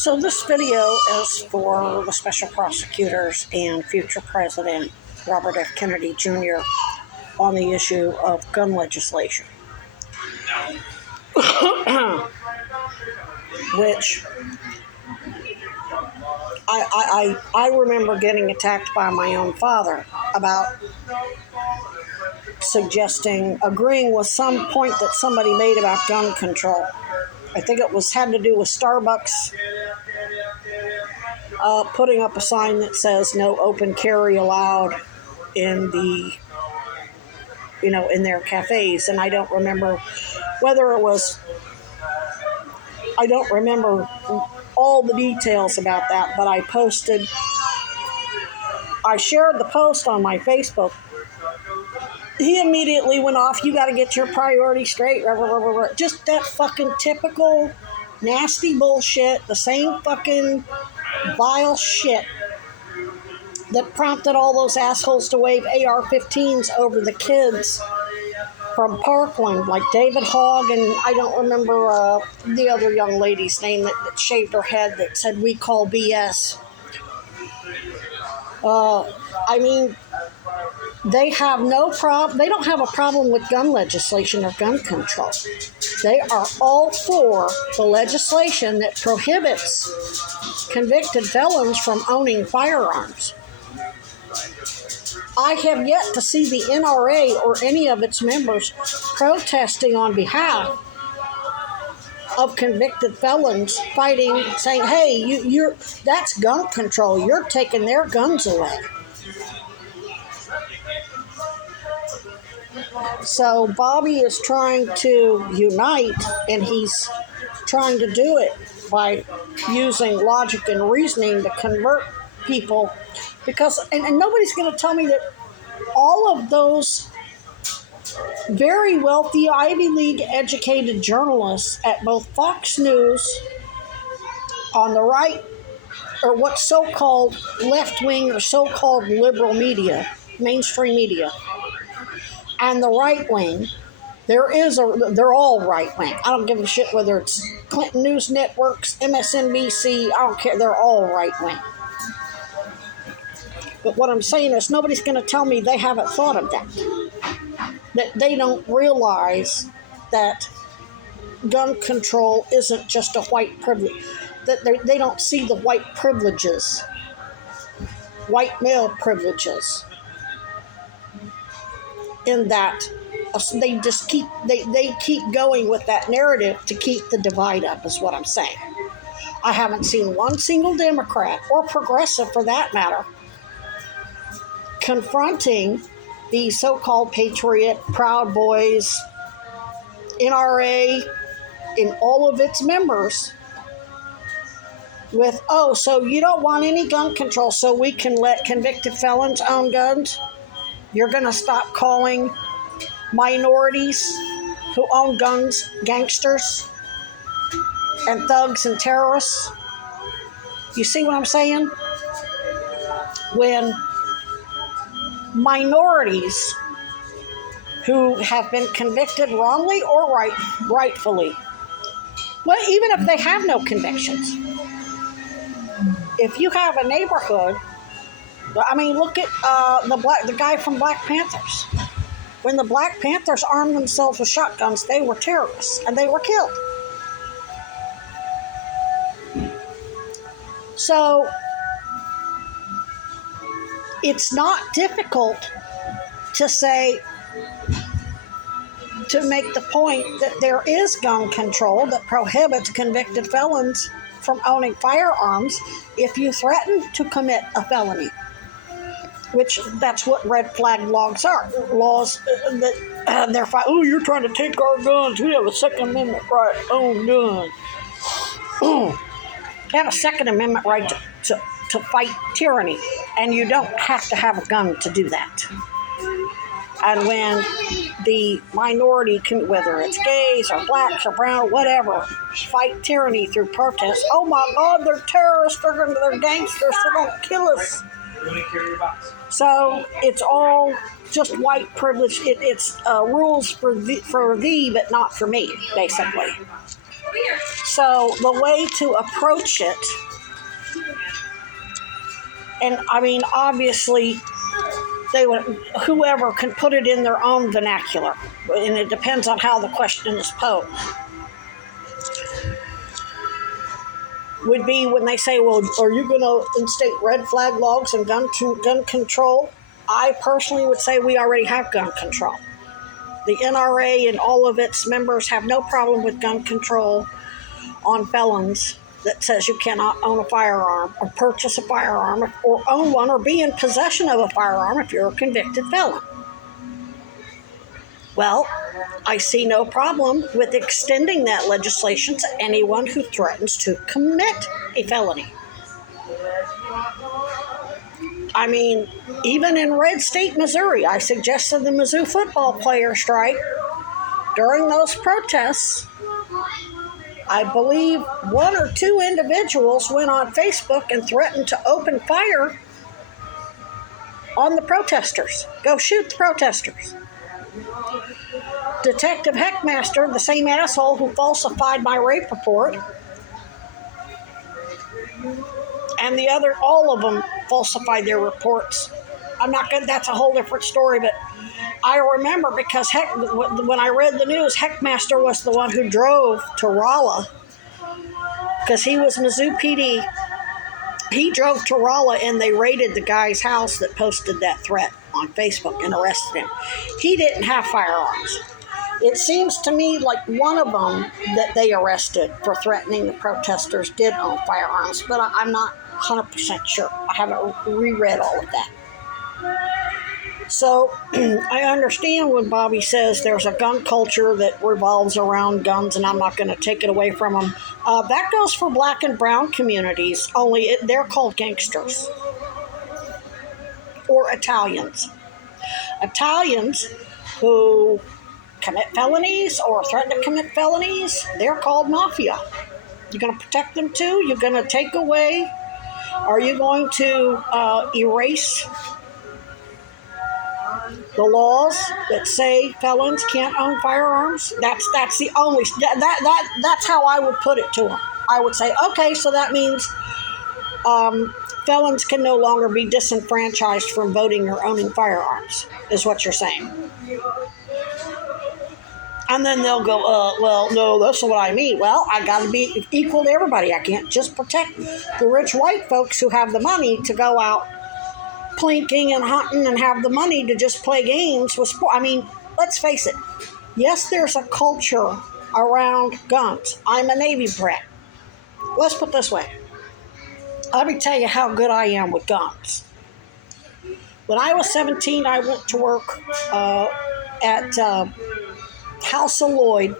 So this video is for the special prosecutors and future President Robert F. Kennedy Jr. on the issue of gun legislation, which I remember getting attacked by my own father about agreeing with some point that somebody made about gun control. I think it had to do with Starbucks putting up a sign that says no open carry allowed in in their cafes. And I don't remember all the details about that, but I shared the post on my Facebook. He immediately went off, "You got to get your priorities straight." Just that fucking typical nasty bullshit, the same fucking vile shit that prompted all those assholes to wave AR-15s over the kids from Parkland, like David Hogg, and I don't remember the other young lady's name that shaved her head that said, "We call BS." They have no problem. They don't have a problem with gun legislation or gun control. They are all for the legislation that prohibits convicted felons from owning firearms. I have yet to see the NRA or any of its members protesting on behalf of convicted felons, fighting, saying, "Hey, that's gun control. You're taking their guns away." So Bobby is trying to unite, and he's trying to do it by using logic and reasoning to convert people, because and nobody's going to tell me that all of those very wealthy Ivy League educated journalists at both Fox News on the right, or what's so-called left-wing or so-called liberal media, mainstream media, and the right wing, they're all right wing. I don't give a shit whether it's Clinton News Networks, MSNBC, I don't care, they're all right wing. But what I'm saying is nobody's going to tell me they haven't thought of that they don't realize that gun control isn't just a white privilege, that they don't see the white privileges, white male privileges, in that they just keep going with that narrative to keep the divide up, is what I'm saying. I haven't seen one single Democrat, or progressive for that matter, confronting the so-called patriot, Proud Boys, NRA, and all of its members with, "Oh, so you don't want any gun control so we can let convicted felons own guns? You're going to stop calling minorities who own guns gangsters and thugs and terrorists?" You see what I'm saying? When minorities who have been convicted wrongly or rightfully, well, even if they have no convictions, if you have a neighborhood, I mean, look at the guy from Black Panthers. When the Black Panthers armed themselves with shotguns, they were terrorists and they were killed. So it's not difficult to make the point that there is gun control that prohibits convicted felons from owning firearms if you threaten to commit a felony, which that's what red flag laws are. Laws that they're "Oh, you're trying to take our guns. We have a Second Amendment right to own guns." You have a Second Amendment right to fight tyranny, and you don't have to have a gun to do that. And when the minority, whether it's gays or blacks or brown, whatever, fight tyranny through protest, "Oh my God, they're terrorists, they're gangsters, they're going to kill us." So it's all just white privilege. It's rules for thee, but not for me, basically. So the way to approach it, and I mean, obviously, whoever can put it in their own vernacular, and it depends on how the question is posed, would be when they say, well, are you going to instate red flag laws and gun control? I personally would say we already have gun control. The NRA and all of its members have no problem with gun control on felons that says you cannot own a firearm or purchase a firearm or own one or be in possession of a firearm if you're a convicted felon. Well, I see no problem with extending that legislation to anyone who threatens to commit a felony. I mean, even in red state Missouri, I suggested the Mizzou football player strike. During those protests, I believe one or two individuals went on Facebook and threatened to open fire on the protesters. Go shoot the protesters. Detective Heckmaster, the same asshole who falsified my rape report, and the other, all of them falsified their reports. I'm not good. That's a whole different story, but I remember because when I read the news, Heckmaster was the one who drove to Rolla because he was Mizzou PD. He drove to Rolla and they raided the guy's house that posted that threat on Facebook and arrested him. He didn't have firearms. It seems to me like one of them that they arrested for threatening the protesters did own firearms, but I'm not 100% sure. I haven't reread all of that. So I understand when Bobby says there's a gun culture that revolves around guns and I'm not going to take it away from them. That goes for black and brown communities, only they're called gangsters or Italians. Italians who commit felonies or threaten to commit felonies, they're called mafia. You're going to protect them too? You're going to take away? Are you going to erase the laws that say felons can't own firearms? That's the only that's how I would put it to them. I would say, okay, so that means felons can no longer be disenfranchised from voting or owning firearms, is what you're saying. And then they'll go, well, no, that's not what I mean. Well, I got to be equal to everybody. I can't just protect the rich white folks who have the money to go out plinking and hunting and have the money to just play games with sport. I mean, let's face it. Yes, there's a culture around guns. I'm a Navy brat. Let's put it this way. Let me tell you how good I am with guns. When I was 17, I went to work at House of Lloyd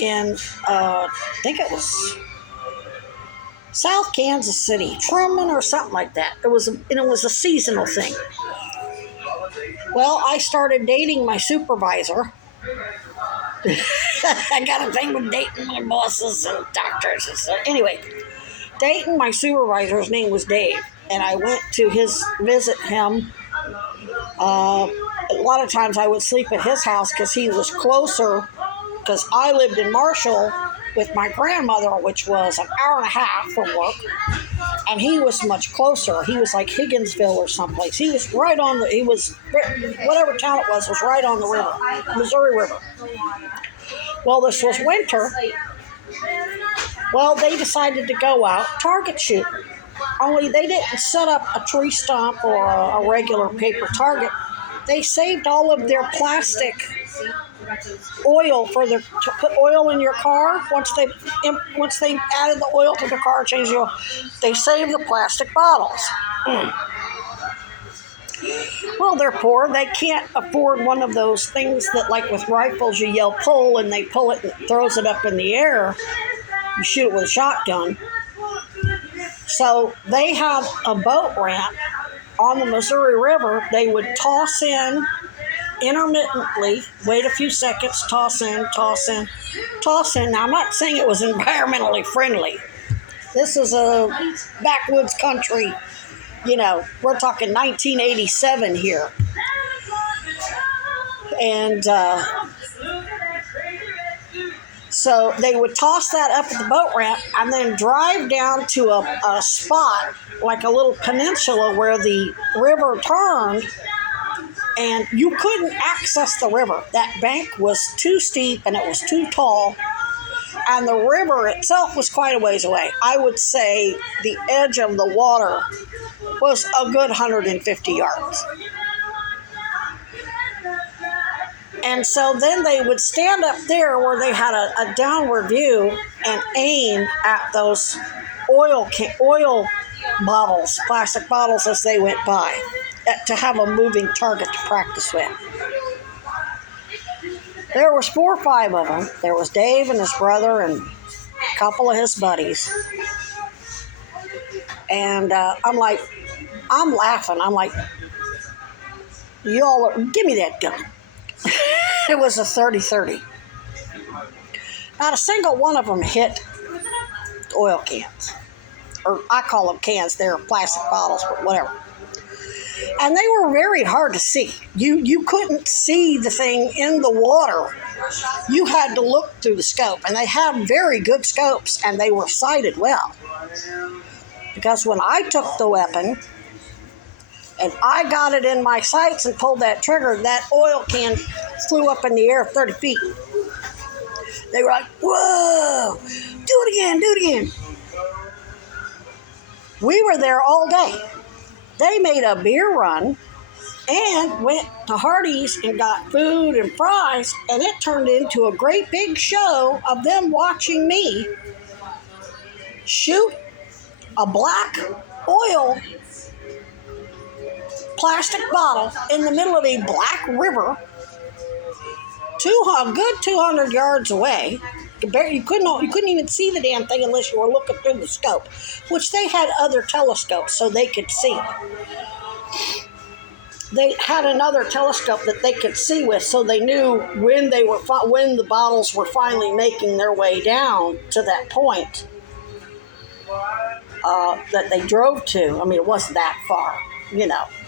in, I think it was South Kansas City, Truman or something like that. It was a seasonal thing. Well, I started dating my supervisor. I got a thing with dating my bosses and doctors and stuff. Anyway, dating my supervisor, his name was Dave, and I went to visit him. A lot of times I would sleep at his house because he was closer, because I lived in Marshall with my grandmother, which was an hour and a half from work, and he was much closer. He was like Higginsville or someplace. He was right on whatever town it was right on the river, Missouri River. Well, this was winter. Well, they decided to go out target shooting. Only they didn't set up a tree stump or a regular paper target. They saved all of their plastic oil to put oil in your car. Once they added the oil to the car, changed the oil, they saved the plastic bottles. Well, they're poor. They can't afford one of those things that, like with rifles, you yell pull and they pull it and it throws it up in the air. You shoot it with a shotgun. So they have a boat ramp on the Missouri River. They would toss in intermittently, wait a few seconds, toss in, toss in, toss in. Now, I'm not saying it was environmentally friendly. This is a backwoods country. You know, we're talking 1987 here. And So they would toss that up at the boat ramp and then drive down to a spot, like a little peninsula where the river turned, and you couldn't access the river. That bank was too steep and it was too tall, and the river itself was quite a ways away. I would say the edge of the water was a good 150 yards. And so then they would stand up there where they had a downward view and aim at those oil bottles, plastic bottles, as they went by, to have a moving target to practice with. There was 4 or 5 of them. There was Dave and his brother and a couple of his buddies. And I'm laughing. I'm like, y'all, give me that gun. It was a 30-30. Not a single one of them hit oil cans. Or I call them cans. They're plastic bottles, but whatever. And they were very hard to see. You couldn't see the thing in the water. You had to look through the scope. And they had very good scopes, and they were sighted well. Because when I took the weapon and I got it in my sights and pulled that trigger, that oil can flew up in the air 30 feet. They were like, whoa, do it again. We were there all day. They made a beer run and went to Hardee's and got food and fries, and it turned into a great big show of them watching me shoot a black oil plastic bottle in the middle of a black river, a good 200 yards away. You couldn't even see the damn thing unless you were looking through the scope, which they had other telescopes so they could see. They had another telescope that they could see with, so they knew when the bottles were finally making their way down to that point that they drove to. I mean, it wasn't that far,